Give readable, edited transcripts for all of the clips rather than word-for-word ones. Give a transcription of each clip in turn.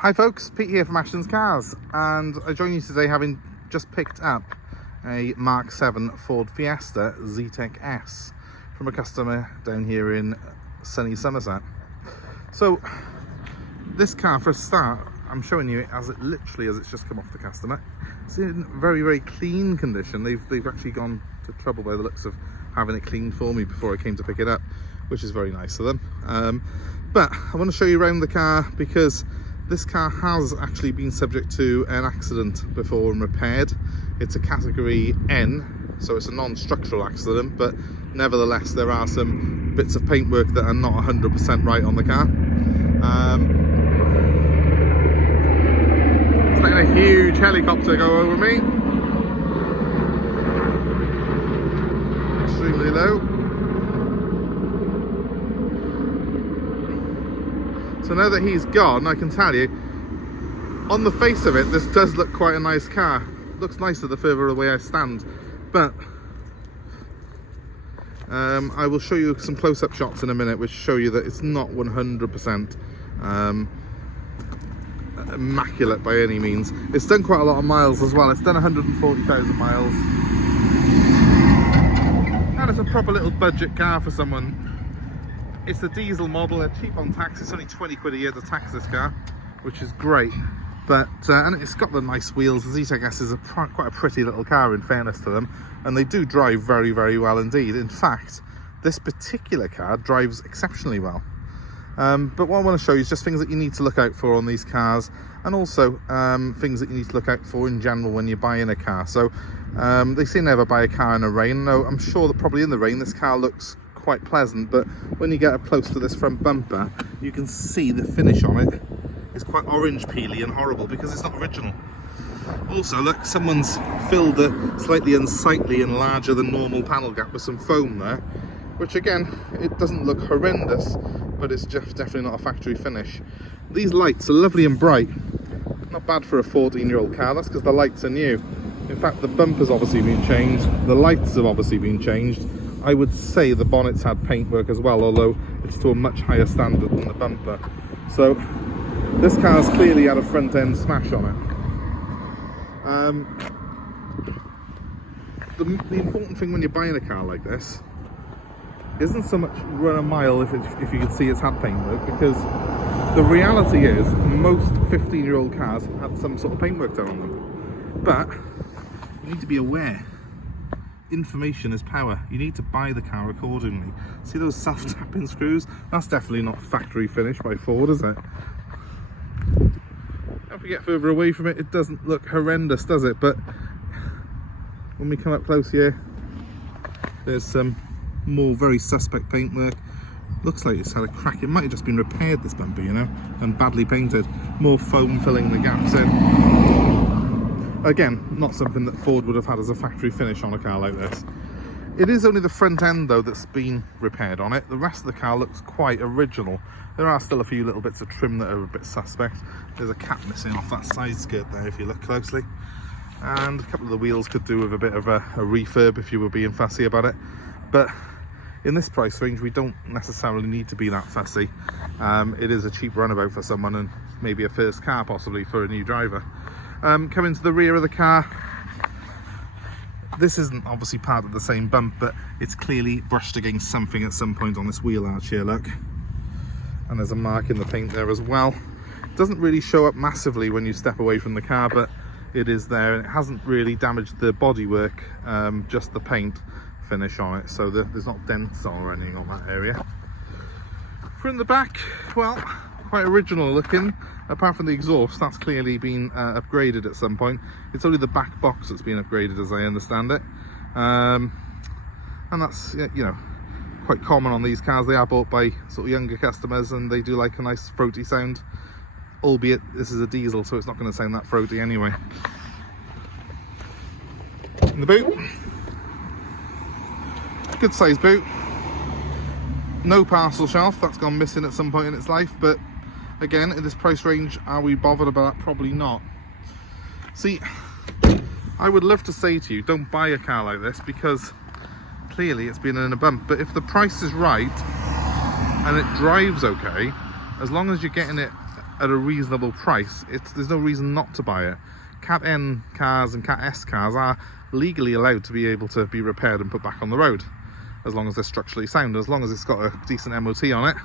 Hi folks, Pete here from Ashton's Cars, and I join you today having just picked up a Mk7 Ford Fiesta Zetec S from a customer down here in sunny Somerset. So this car, for a start, I'm showing you it as it literally as it's just come off the customer. It's in very clean condition. They've actually gone to trouble by the looks of having it cleaned for me before I came to pick it up, which is very nice of them. But I want to show you around the car because this car has actually been subject to an accident before and repaired. It's a category N, so it's a non-structural accident, but nevertheless there are some bits of paintwork that are not 100% right on the car. It's letting a huge helicopter go over me. Extremely low. So now that he's gone, I can tell you, on the face of it, this does look quite a nice car. Looks nicer the further away I stand, but I will show you some close-up shots in a minute which show you that it's not 100% immaculate by any means. It's done quite a lot of miles as well. It's done 140,000 miles. And it's a proper little budget car for someone. It's the diesel model, they're cheap on tax. It's only 20 quid a year to tax this car, which is great. But and it's got the nice wheels. The Zetec S is quite a pretty little car in fairness to them, and they do drive very well indeed. In fact, this particular car drives exceptionally well. But what I want to show you is just things that you need to look out for on these cars, and also things that you need to look out for in general when you're buying a car. So they say never buy a car in the rain. No, I'm sure that probably in the rain this car looks quite pleasant, but when you get up close to this front bumper, you can see the finish on it is quite orange peely and horrible because it's not original. Also, look, someone's filled a slightly unsightly and larger than normal panel gap with some foam there, which again, it doesn't look horrendous, but it's definitely not a factory finish. These lights are lovely and bright, not bad for a 14-year-old car. That's because the lights are new. In fact, the bumper's obviously been changed, the lights have obviously been changed. I would say the bonnet's had paintwork as well, although it's to a much higher standard than the bumper. So this car's clearly had a front end smash on it. The important thing when you're buying a car like this isn't so much run a mile if you can see it's had paintwork, because the reality is most 15-year-old cars have had some sort of paintwork done on them. But you need to be aware. Information is power. You need to buy the car accordingly. See those self-tapping screws? That's definitely not factory finish by Ford, is it? If we get further away from it, it doesn't look horrendous, does it? But when we come up close here, there's some more very suspect paintwork. Looks like it's had a crack. It might have just been repaired, this bumper, you know, and badly painted. More foam filling the gaps in. Again, not something that Ford would have had as a factory finish on a car like this. It is only the front end though that's been repaired on it. The rest of the car looks quite original. There are still a few little bits of trim that are a bit suspect. There's a cap missing off that side skirt there if you look closely. And a couple of the wheels could do with a bit of a refurb if you were being fussy about it. But in this price range, we don't necessarily need to be that fussy. It is a cheap runabout for someone, and maybe a first car possibly for a new driver. Coming to the rear of the car, this isn't obviously part of the same bump, but it's clearly brushed against something at some point on this wheel arch here, look. And there's a mark in the paint there as well. It doesn't really show up massively when you step away from the car, but it is there, and it hasn't really damaged the bodywork, just the paint finish on it, so there's not dents or anything on that area. From the back, well, quite original looking. Apart from the exhaust, that's clearly been upgraded at some point. It's only the back box that's been upgraded as I understand it. And that's, you know, quite common on these cars. They are bought by sort of younger customers and they do like a nice throaty sound, albeit this is a diesel, so it's not going to sound that throaty anyway. In the boot, good size boot. No parcel shelf, that's gone missing at some point in its life, but again, in this price range, are we bothered about that? Probably not. See, I would love to say to you, don't buy a car like this, because clearly it's been in a bump, but if the price is right and it drives okay, as long as you're getting it at a reasonable price, there's no reason not to buy it. Cat N cars and Cat S cars are legally allowed to be able to be repaired and put back on the road, as long as they're structurally sound, as long as it's got a decent MOT on it.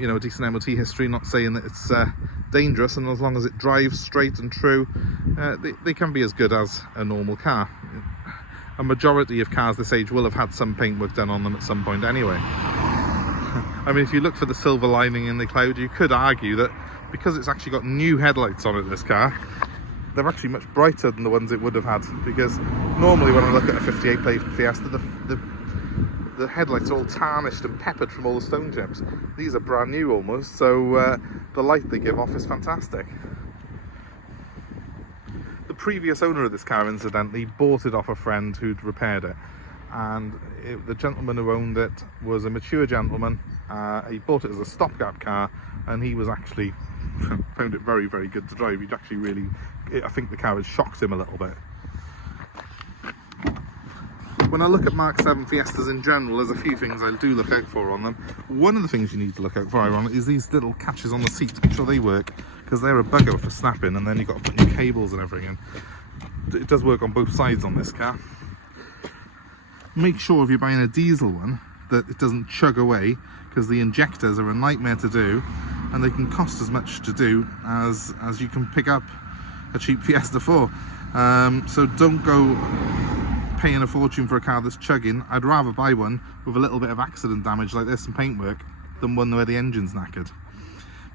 You know, a decent MOT history, not saying that it's dangerous, and as long as it drives straight and true, they can be as good as a normal car. A majority of cars this age will have had some paintwork done on them at some point anyway. I mean, if you look for the silver lining in the cloud, you could argue that because it's actually got new headlights on it, this car, they're actually much brighter than the ones it would have had, because normally when I look at a 58 plate Fiesta, the headlights are all tarnished and peppered from all the stone chips. These are brand new almost, so the light they give off is fantastic. The previous owner of this car, incidentally, bought it off a friend who'd repaired it, and the gentleman who owned it was a mature gentleman. He bought it as a stopgap car, and he was actually found it very, very good to drive. He'd actually really, I think the car had shocked him a little bit. When I look at Mk7 Fiestas in general, there's a few things I do look out for on them. One of the things you need to look out for, ironically, is these little catches on the seats. Make sure they work, because they're a bugger for snapping, and then you've got to put new cables and everything in. It does work on both sides on this car. Make sure if you're buying a diesel one that it doesn't chug away, because the injectors are a nightmare to do, and they can cost as much to do as you can pick up a cheap Fiesta for. So don't go paying a fortune for a car that's chugging. I'd rather buy one with a little bit of accident damage like this and paintwork than one where the engine's knackered.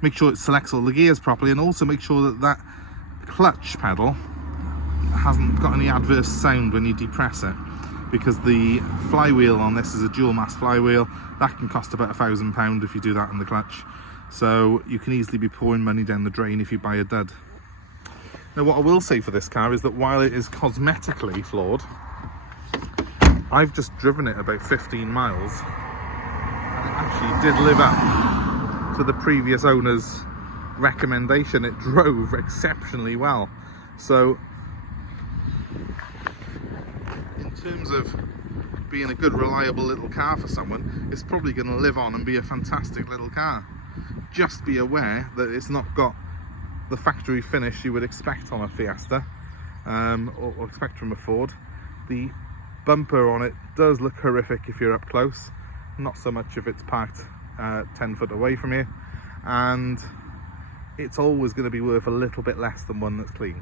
Make sure it selects all the gears properly, and also make sure that that clutch pedal hasn't got any adverse sound when you depress it, because the flywheel on this is a dual mass flywheel. That can cost about £1,000 if you do that in the clutch, so you can easily be pouring money down the drain if you buy a dud. Now, what I will say for this car is that while it is cosmetically flawed, I've just driven it about 15 miles, and it actually did live up to the previous owner's recommendation. It drove exceptionally well. So in terms of being a good, reliable little car for someone, it's probably going to live on and be a fantastic little car. Just be aware that it's not got the factory finish you would expect on a Fiesta, or expect from a Ford. The bumper on it does look horrific if you're up close, not so much if it's parked 10 foot away from you, and it's always going to be worth a little bit less than one that's clean.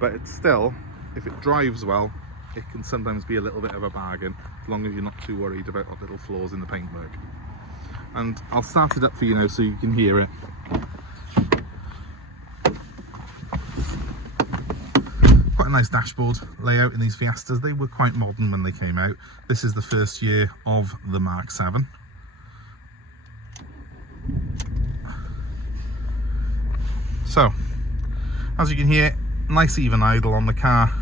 But it's still, if it drives well, it can sometimes be a little bit of a bargain, as long as you're not too worried about the little flaws in the paintwork. And I'll start it up for you now so you can hear it. Quite a nice dashboard layout in these Fiestas. They were quite modern when they came out. This is the first year of the Mk7. So, as you can hear, nice even idle on the car.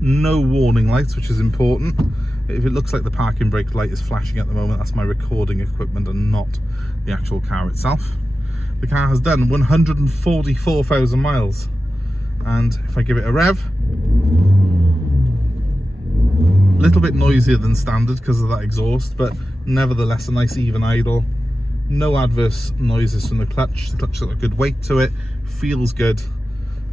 No warning lights, which is important. If it looks like the parking brake light is flashing at the moment, that's my recording equipment and not the actual car itself. The car has done 144,000 miles. And if I give it a rev, a little bit noisier than standard because of that exhaust, but nevertheless a nice even idle. No adverse noises from the clutch. The clutch has got a good weight to it, feels good.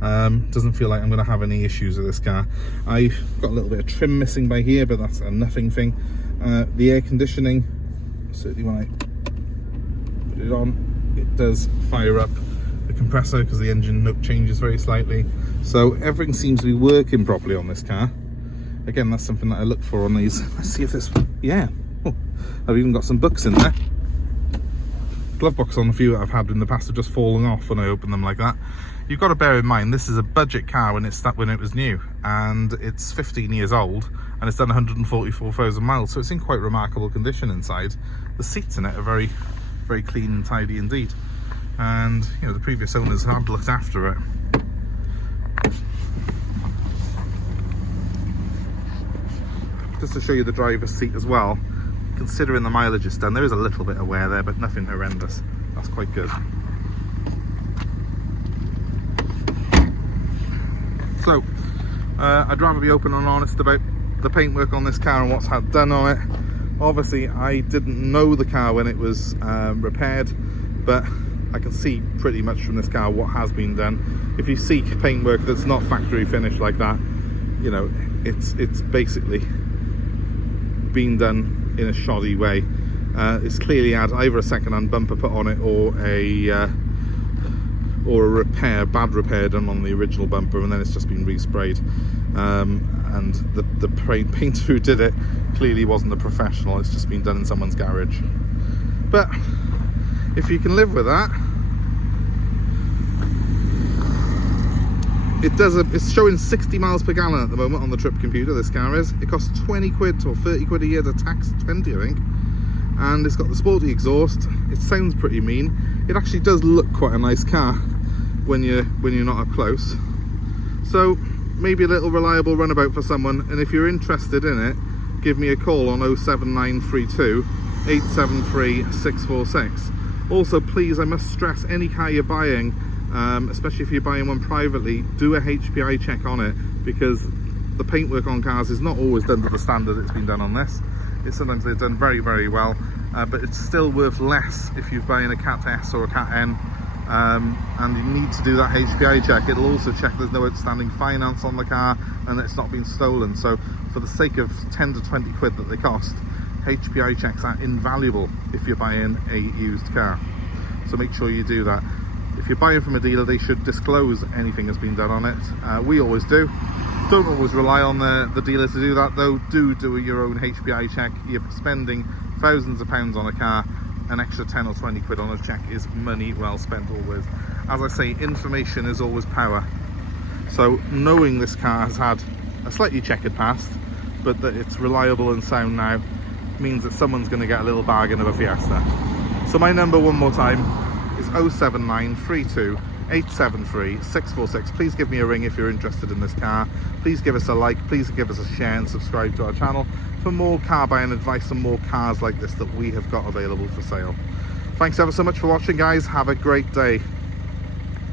Doesn't feel like I'm going to have any issues with this car. I've got a little bit of trim missing by here, but that's a nothing thing. The air conditioning, certainly when I put it on, it does fire up the compressor because the engine note changes very slightly. So everything seems to be working properly on this car. Again, that's something that I look for on these. Let's see if this, yeah. Oh, I've even got some books in there. Glove box on a few that I've had in the past have just fallen off when I open them like that. You've got to bear in mind this is a budget car when it was new, and it's 15 years old and it's done 144,000 miles, so it's in quite remarkable condition inside. The seats in it are very, very clean and tidy indeed, and you know, the previous owners had looked after it. Just to show you the driver's seat as well, considering the mileage it's done, there is a little bit of wear there, but nothing horrendous. That's quite good. So, I'd rather be open and honest about the paintwork on this car and what's had done on it. Obviously, I didn't know the car when it was repaired, but I can see pretty much from this car what has been done. If you see paintwork that's not factory finished like that, you know, it's basically been done in a shoddy way. It's clearly had either a second-hand bumper put on it or a bad repair done on the original bumper, and then it's just been resprayed. And the painter who did it clearly wasn't a professional. It's just been done in someone's garage. But if you can live with that, it's showing 60 miles per gallon at the moment on the trip computer, this car is. It costs 20 quid or 30 quid a year to tax, 20 I think. And it's got the sporty exhaust. It sounds pretty mean. It actually does look quite a nice car when you're not up close. So maybe a little reliable runabout for someone, and if you're interested in it, give me a call on 07932 873 646. Also, please, I must stress, any car you're buying, especially if you're buying one privately, do a HPI check on it, because the paintwork on cars is not always done to the standard it's been done on this. Sometimes they're done very, very well, but it's still worth less if you're buying a Cat S or a Cat N, and you need to do that HPI check. It'll also check there's no outstanding finance on the car and it's not been stolen. So for the sake of 10 to 20 quid that they cost, HPI checks are invaluable if you're buying a used car. So make sure you do that. If you're buying from a dealer, they should disclose anything that's been done on it. We always do. Don't always rely on the dealer to do that though. Do your own HPI check. You're spending thousands of pounds on a car. An extra 10 or 20 quid on a check is money well spent always. As I say, information is always power. So knowing this car has had a slightly checkered past, but that it's reliable and sound now, means that someone's going to get a little bargain of a Fiesta. So my number, one more time, is 07932 873 646. Please give me a ring if you're interested in this car. Please give us a like, please give us a share and subscribe to our channel for more car buying advice and more cars like this that we have got available for sale. Thanks ever so much for watching, guys. Have a great day.